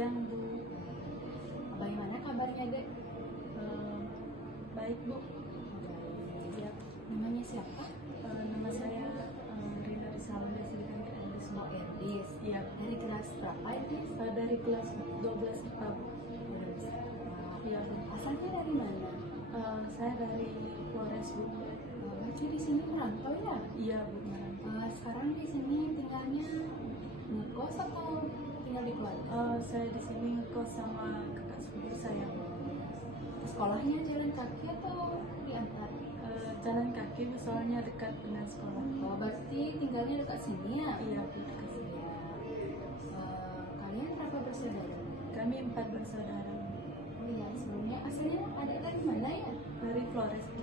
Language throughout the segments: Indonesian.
siang, Bu. Bagaimana kabarnya, Dek? Baik, Bu. Ya, Namanya siapa? nama saya Rina Risalda Sidikan Erdis, Bu. Oh, Erdis. Iya, Dari kelas berapa, Erdis? dari kelas 12 IPA, Bu. Iya, Bu. Asalnya dari mana? Saya dari Flores, Bu. Berarti di sini merantau ya? Iya, Bu. Merantau. Sekarang di sini tinggalnya ngekos atau tinggal di keluarga? Saya di sini ngekos sama kakak sepupu saya, Bu. Sekolahnya jalan kaki atau diantar? Jalan kaki, Bu, soalnya dekat dengan sekolah. Oh, berarti tinggalnya dekat sini ya? Iya, Bu, dekat sini. Kalian berapa bersaudara? Kami 4 bersaudara, Bu. Oh iya, sebelumnya asalnya ada dari mana ya? Dari Flores, Bu.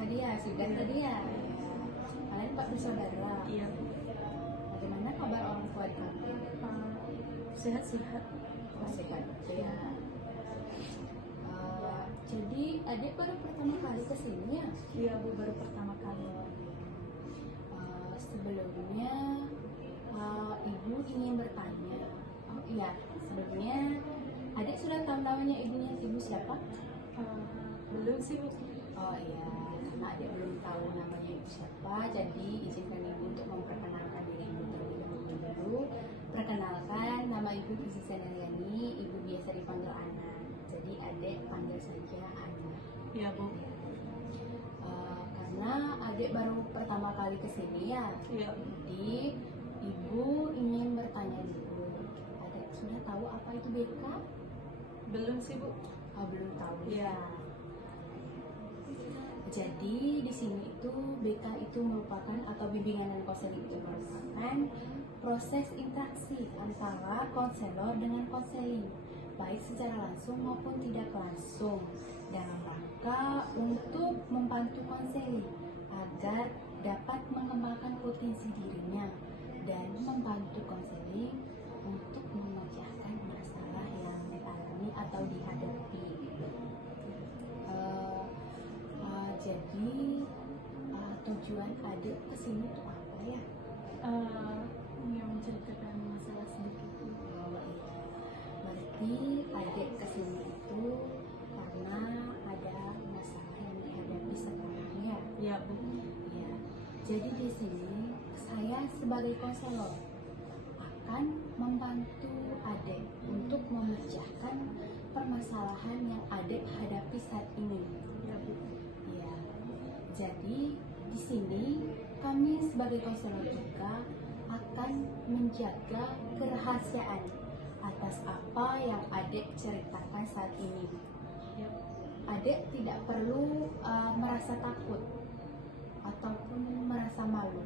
Tadi ya, sudah Iya. tadi ya. Kalian 4 bersaudara. Iya, Bu. Bagaimana kabar orang tua di kampung? Sehat-sehat. Masih kan? Ya. Jadi adik baru pertama kali ke sini ya? Iya, Bu, baru pertama kali. Sebelumnya ibu ingin bertanya. Oh iya, sebelumnya adik sudah tahu namanya ibunya, ibu siapa? Belum sih, Bu. Oh iya, karena adik belum tahu namanya ibu siapa, jadi izinkan ibu untuk memperkenalkan diri ibu terlebih dahulu. Perkenalkan, nama ibu Izi Senariani, ibu biasa dipanggil Ana. Jadi adik panggil saja Ana. Iya, Bu. Karena adik baru pertama kali kesini ya, Iya. jadi ibu ingin bertanya dulu. Adik sudah tahu apa itu BK? Belum sih, Bu. Oh, belum tahu. Iya. Jadi di sini itu BK itu merupakan atau bimbingan dan konseling itu merupakan proses interaksi antara konselor dengan konseling, baik secara langsung maupun tidak langsung, dalam rangka untuk membantu konseling agar dapat mengembangkan potensi dirinya dan membantu konseling untuk memecahkan masalah yang dialami atau dihadapi. Jadi tujuan adik kesini tuh apa ya? Yang menceritakan masalah sedikit, Bu. Oh iya, berarti adik kesini itu karena ada masalah yang dihadapi sekarang ya? Iya, Bu. Iya. Jadi di sini saya sebagai konselor akan membantu adik untuk memecahkan permasalahan yang adik hadapi saat ini. Iya, Bu. Iya. Jadi di sini kami sebagai konselor juga akan menjaga kerahasiaan atas apa yang adik ceritakan saat ini. Iya. Adik tidak perlu merasa takut ataupun merasa malu.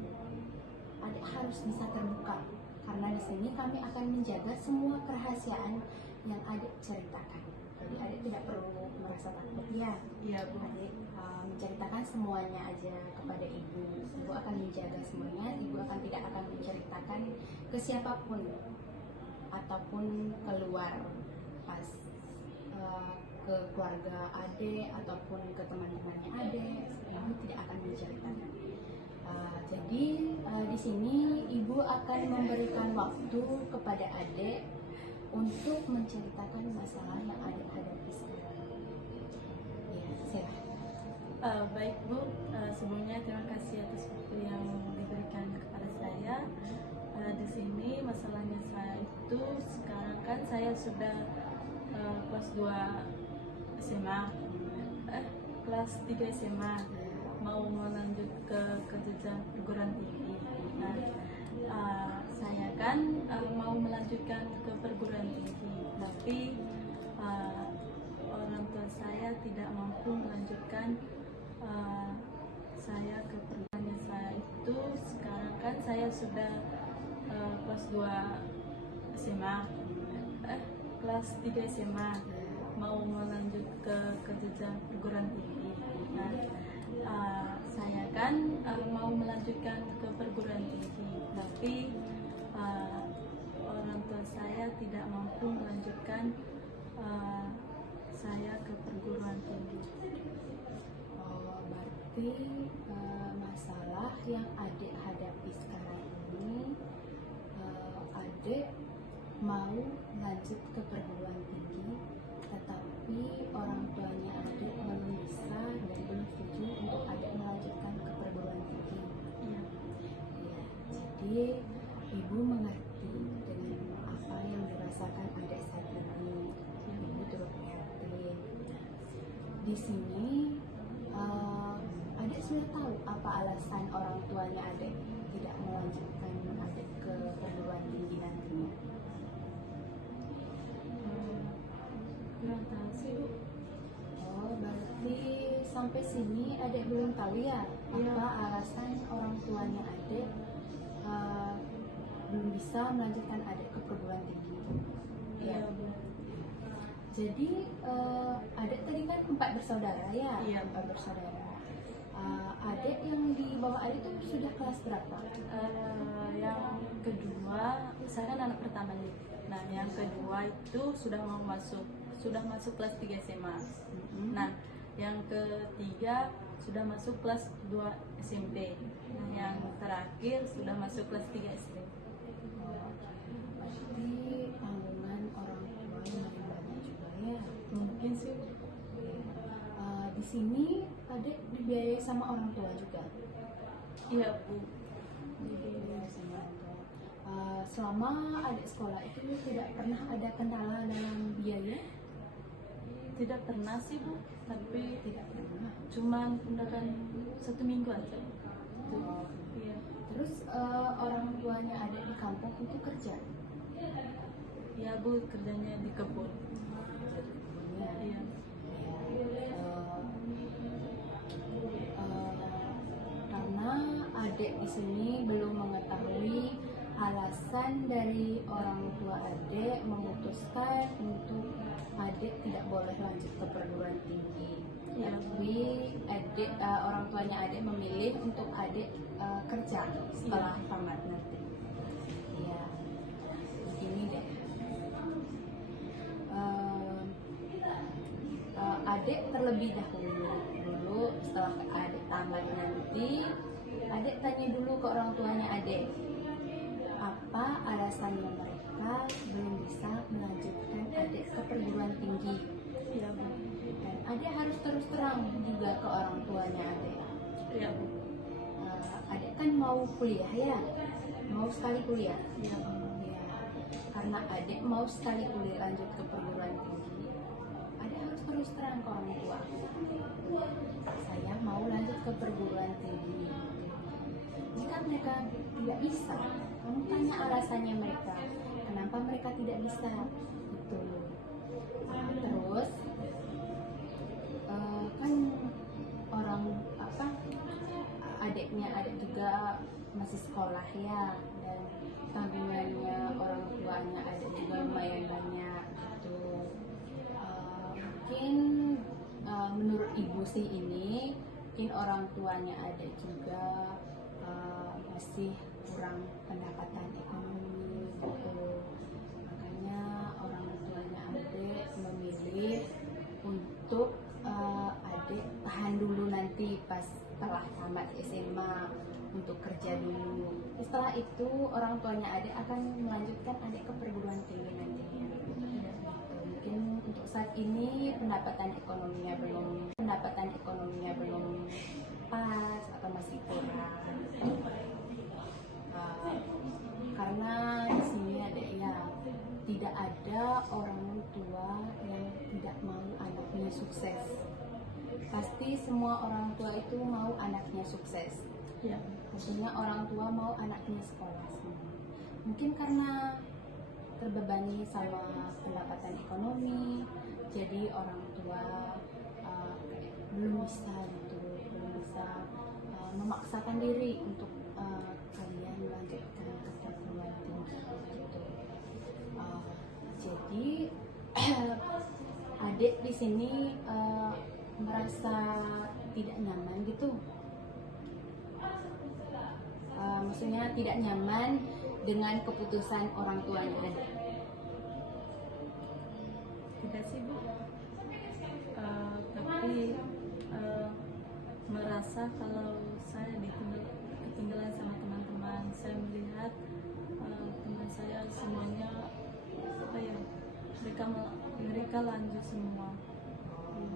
Adik harus bisa terbuka karena di sini kami akan menjaga semua kerahasiaan yang adik ceritakan. Jadi adik tidak perlu merasa takut ya. Iya, Bu. Adik menceritakan semuanya aja kepada ibu. Ibu akan menjaga semuanya. Ibu akan tidak akan menceritakan ke siapapun ataupun keluar pas ke keluarga adik ataupun ke teman-temannya adik. Ibu tidak akan menceritakan. Jadi di sini ibu akan memberikan waktu kepada adik untuk menceritakan masalah yang adik hadapi sekarang. Ya, silahkan. Baik, Bu. Sebelumnya terima kasih atas waktu yang diberikan kepada saya. Di sini masalahnya saya itu sekarang kan saya sudah kelas 2 SMA, kelas 3 SMA, mau melanjut ke jenjang perguruan tinggi. Nah, saya kan mau melanjutkan ke perguruan tinggi, tapi orang tua saya tidak mampu melanjutkan saya ke perguruan. Saya itu sekarang kan saya sudah kelas 2 SMA, kelas 3 SMA, mau melanjut ke jenjang perguruan tinggi. Nah, saya kan mau melanjutkan ke perguruan tinggi, tapi orang tua saya tidak mampu melanjutkan saya ke perguruan tinggi. Berarti masalah yang adik hadapi sekarang ini, adik mau lanjut ke perguruan tinggi, tetapi orang tuanya adik belum bisa dan belum setuju untuk adik melanjutkan ke perguruan tinggi. Iya. Ya, jadi ibu mengerti dengan apa yang dirasakan adik saat ini. Ibu turut prihatin. Di sini adik sudah tahu apa alasan orang tuanya adik tidak melanjutkan adik ke perguruan tinggi nantinya. Kurang tahu sih Bu. Oh, berarti sampai sini adik belum tahu ya Iya. apa alasan orang tuanya adik belum bisa melanjutkan adik ke perguruan tinggi. Iya Bu. Jadi adik tadi kan 4 bersaudara ya? Iya. 4 bersaudara. Adik yang di bawah adik itu sudah kelas berapa? Yang kedua, saya kan anak pertama nih. Nah, yang kedua itu sudah masuk kelas 3 SMA. Nah, yang ketiga sudah masuk kelas 2 SMP. Nah, yang terakhir sudah masuk kelas 3 SD. Berarti tanggungan orang tua yang banyak juga ya. Mungkin sih. Di sini adik dibiayai sama orang tua juga. Iya Bu. Dibiayai sama orang tua. Selama adik sekolah itu tidak pernah ada kendala dalam biaya? Tidak pernah sih Bu, tapi Tidak pernah. cuman gunakan 1 minggu aja. Oh. Iya. Terus orang tuanya adik di kampung itu kerja? Iya Bu, kerjanya di kebun. Ya. Iya. Karena adik di sini belum mengetahui alasan dari orang tua adik memutuskan untuk adik tidak boleh lanjut ke perguruan tinggi. Iya. Tapi orang tuanya adik memilih untuk adik kerja setelah tamat nanti. Ya, begini deh. Adik terlebih dulu setelah adik tamat nanti, adik tanya dulu ke orang tuanya adik apa alasannya mereka belum bisa melanjutkan adik ke perguruan tinggi. Iya Bu. Dan adik harus terus terang juga ke orang tuanya adik. Iya Bu. Adik kan mau kuliah ya, mau sekali kuliah. Iya Bu. Ya, karena adik mau sekali kuliah lanjut ke perguruan tinggi, adik harus terus terang ke orang tua. Saya mau lanjut ke perguruan tinggi. Jika mereka tidak bisa, kamu tanya alasannya mereka, kenapa mereka tidak bisa. Gitu. Terus kan orang adiknya adik juga masih sekolah ya, dan tanggungannya orang tuanya adik juga lumayan banyak gitu. Mungkin menurut ibu sih ini mungkin orang tuanya adik juga masih kurang pendapatan ekonomi gitu. Makanya orang tuanya adik memilih untuk adik tahan dulu nanti pas setelah tamat SMA untuk kerja dulu. Setelah itu orang tuanya adik akan melanjutkan adik ke perguruan tinggi nantinya. Mungkin untuk saat ini pendapatan ekonominya belum pas atau masih kurang. Karena di sini ada ya, tidak ada orang tua yang tidak mau anaknya sukses. Pasti semua orang tua itu mau anaknya sukses. Iya. Maksudnya orang tua mau anaknya sekolah semua. Mungkin karena terbebani sama pendapatan ekonomi, jadi orang tua belum bisa memaksakan diri untuk kalian melanjutkan ke perguruan tinggi gitu. Jadi adik di sini merasa tidak nyaman gitu. Maksudnya tidak nyaman dengan keputusan orang tuanya adik. Tidak sih Bu. Tapi merasa kalau saya ketinggalan sama teman-teman. Saya melihat teman saya semuanya mereka lanjut semua.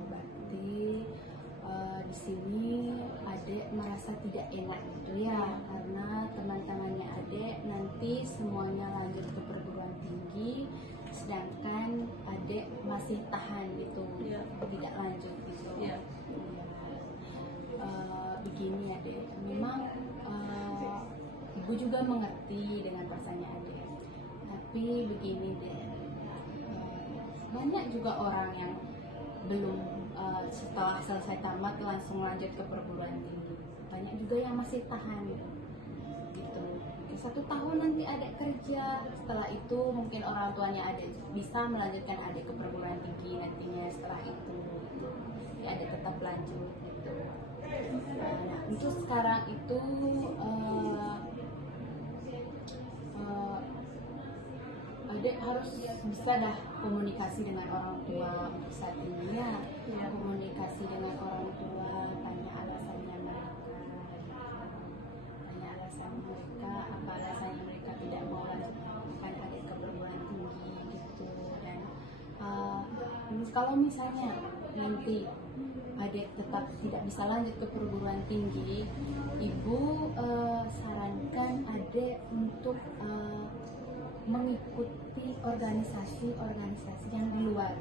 Berarti di sini adek merasa tidak enak gitu ya, karena teman-temannya adek nanti semuanya lanjut ke perguruan tinggi, sedangkan adek masih tahan gitu, tidak lanjut gitu. Begini adek, memang ibu juga mengerti dengan perasaannya adek, tapi begini deh, banyak juga orang yang belum setelah selesai tamat langsung lanjut ke perguruan tinggi. Banyak juga yang masih tahan gitu. 1 tahun nanti adek kerja, setelah itu mungkin orang tuanya adek bisa melanjutkan adek ke perguruan tinggi nantinya setelah itu gitu. Jadi adek tetap lanjut gitu. Nah, untuk sekarang itu adek harus bisa dah komunikasi dengan orang tua untuk saat ini ya. Komunikasi dengan orang tua, tanya alasannya mereka, apa alasannya mereka tidak mau lanjutkan adek ke perguruan tinggi gitu. Dan kalau misalnya nanti adek tetap tidak bisa lanjut ke perguruan tinggi, ibu sarankan adek untuk mengikuti organisasi-organisasi yang di luar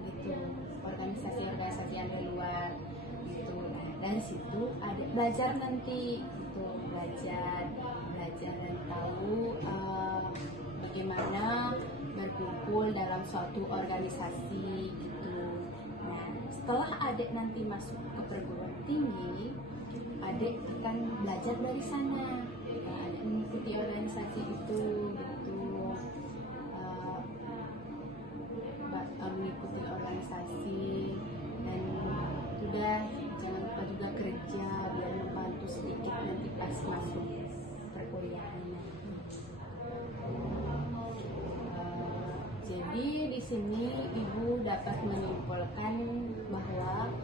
gitu, organisasi-organisasi yang di luar gitu. Nah, dari situ adek belajar nanti gitu, belajar dan tahu bagaimana berkumpul dalam suatu organisasi gitu. Nah, setelah adek nanti masuk ke perguruan tinggi, adek akan belajar dari sana. Adek mengikuti organisasi itu gitu, mengikuti organisasi, dan sudah jangan lupa juga kerja biar membantu sedikit nanti pas masuk perkuliahan. Jadi di sini ibu dapat menyimpulkan bahwa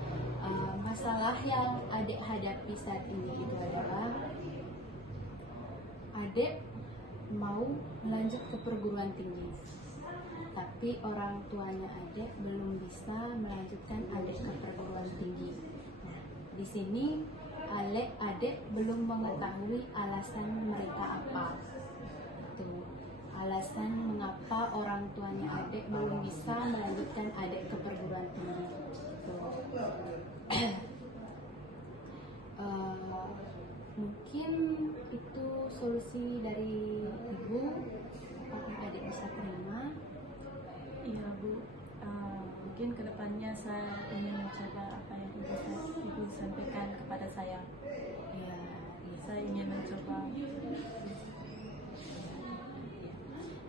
masalah yang adek hadapi saat ini itu adalah adek mau melanjut ke perguruan tinggi, tapi orang tuanya adek belum bisa melanjutkan adek ke perguruan tinggi. Nah, di sini adek belum mengetahui alasan mereka apa. Itu alasan mengapa orang tuanya adek belum bisa melanjutkan adek ke perguruan tinggi. Mungkin itu solusi dari ibu. Apakah adek bisa terima? Iya Bu, mungkin kedepannya saya ingin mencoba apa yang ibu sampaikan kepada saya. Ya, saya ingin mencoba.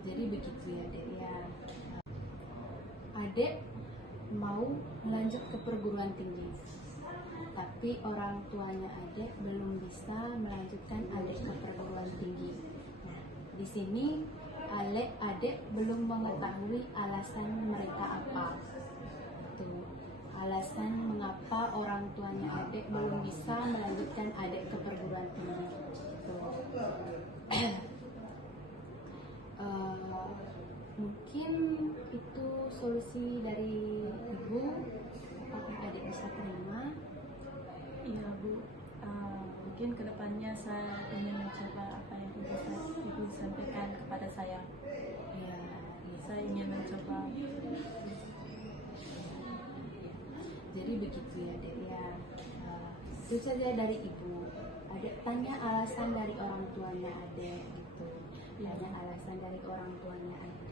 Jadi begitu ya dek ya. Adek mau melanjut ke perguruan tinggi, tapi orang tuanya adek belum bisa melanjutkan adek ke perguruan tinggi. Nah, di sini adek belum mengetahui alasan mereka apa. Itu alasan mengapa orang tuanya adek belum bisa melanjutkan adek ke perguruan tinggi. Mungkin itu solusi dari ibu. Apakah adek bisa terima? Iya Bu, mungkin kedepannya saya ingin mencoba apa yang ibu sampaikan kepada saya. Ya, saya ingin mencoba. Jadi begitu ya dek ya. Itu saja dari ibu. Adek tanya alasan dari orang tuanya adek gitu. Tanya alasan dari orang tuanya adek.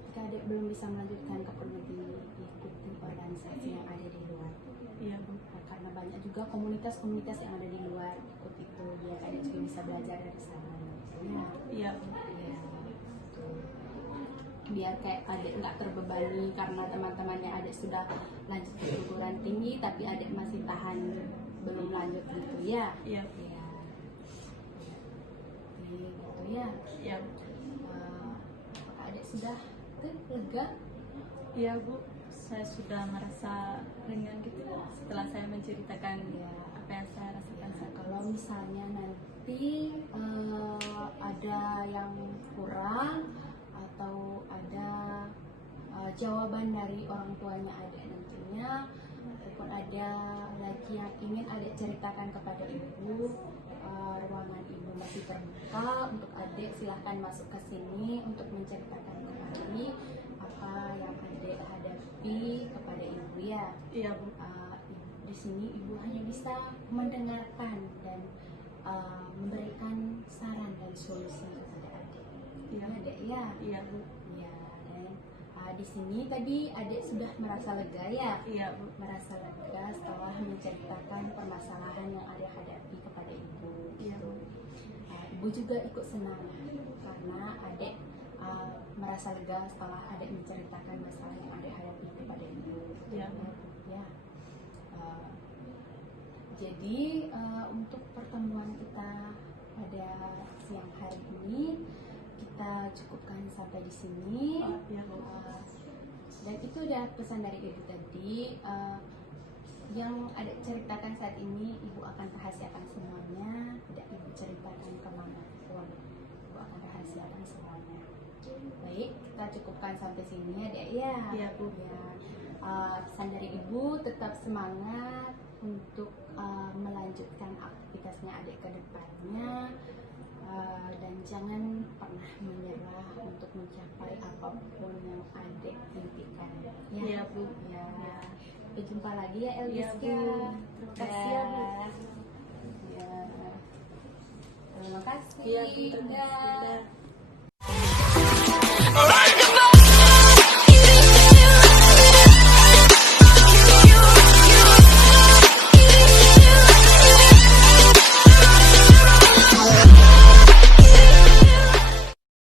Ketika adek belum bisa melanjutkan ke perguruan tinggi, ikuti organisasi yang ada di luar. Iya Bu. Karena banyak juga komunitas-komunitas yang ada di luar, ikut itu biar adek juga bisa belajar dari sana. Iya. Ya, biar kayak adek nggak terbebani karena teman-temannya adek sudah lanjut ke perguruan tinggi tapi adek masih tahan belum lanjut gitu ya. Iya. Ya. Oke, gitu ya. Iya. Apakah adek sudah lega? Iya Bu, saya sudah merasa ringan gitu setelah saya menceritakan apa yang saya rasakan. Kalau misalnya nanti ada yang kurang atau ada jawaban dari orang tuanya Adek nantinya, ataupun ada lagi yang ingin Adek ceritakan kepada ibu, ruangan ibu masih terbuka untuk Adek. Silahkan masuk ke sini untuk menceritakan kembali apa yang Adek hadapi kepada ibu ya. Iya Bu. Di sini ibu hanya bisa mendengarkan dan memberikan saran dan solusi kepada Adek. Iya Adek ya. Iya Bu. Ya, dan di sini tadi Adek sudah merasa lega ya. Iya Bu. Merasa lega setelah menceritakan permasalahan yang Adek hadapi kepada ibu. Iya Bu. Ibu juga ikut senang karena Adek merasa lega setelah Adek menceritakan masalah yang Adek hadapi kepada ibu. Iya Bu. Ya. Jadi untuk pertemuan kita pada siang hari ini kita cukupkan sampai di sini. Iya Bu. Dan itu udah pesan dari ibu tadi. Yang Adek ceritakan saat ini ibu akan rahasiakan semuanya, tidak ibu ceritakan kemana pun, ibu akan rahasiakan semuanya. Baik, kita cukupkan sampai sini Adek ya. Iya Bu. Ya. Pesan dari ibu, tetap semangat untuk melanjutkan aktivitasnya Adek ke depannya, dan jangan pernah menyerah untuk mencapai apapun yang Adek impikan ya. Iya Bu. Ya. Sampai jumpa lagi ya Iya Elviska. Bu. Terima kasih ya Bu. Ya. Terima kasih. Iya Bu. Terima kasih. Dah. Dah.